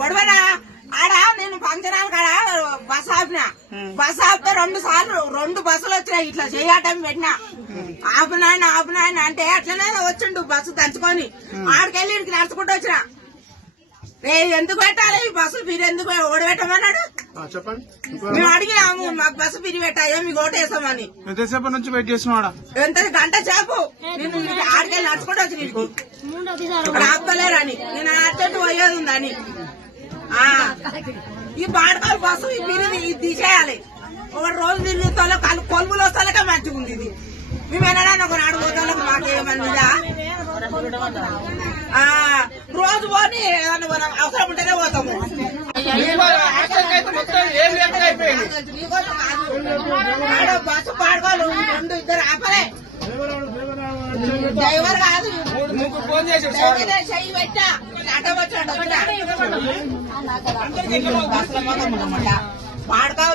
గొడవనా ఆడ నేను function hall కాడ బస్ ఆపిన. బస్ ఆపితే 2 సార్లు 2 బస్సులు వచ్చినాయి. ఇట్లా చేయటం పెట్టినా ఆపునాయన అంటే అట్లనే వచ్చిండు బస్సు దంచుకొని. ఆడికెళ్ళి ఇక్కడికి నడుచుకుంటూ వచ్చిన. ఎందుకు పెట్టాలి ఈ బస్సు మీరు ఎందుకు ఓడబెట్టమన్నాడు. మేము అడిగినాము మాకు బస్సు పిరి పెట్టాయో మీకు ఓటేస్తామని. ఎంతసేపు నుంచి వెయిట్ చేస్తున్నాడా? ఎంత గంట సేపు నేను ఆడికెళ్ళి నడుచుకుంటూ వచ్చి ఇక్కడ ఆపలేరని నేను అర్జెంట్ పోయేది ఉందని. ఈ బాడకాలు బస్సు ఈ పిరిది ఇది తీసేయాలి. ఒక రోజు తిరుగుతాలో కొలుపులు వస్తాలకే మంచిగా ఉంది. ఇది మేము ఎన్నడానికి ఒక నాడు పోతాలకు మాకేమన్నా రోజు పోని ఏదన్నా మనం అవసరం ఉంటేనే పోతాము. బస్సు పాడుకోవాలి 2 ఇద్దరు ఆపలే. డ్రైవర్ కాదు చెయ్యి పెట్టా ఆటో వచ్చాడు పాడుకోవాలి.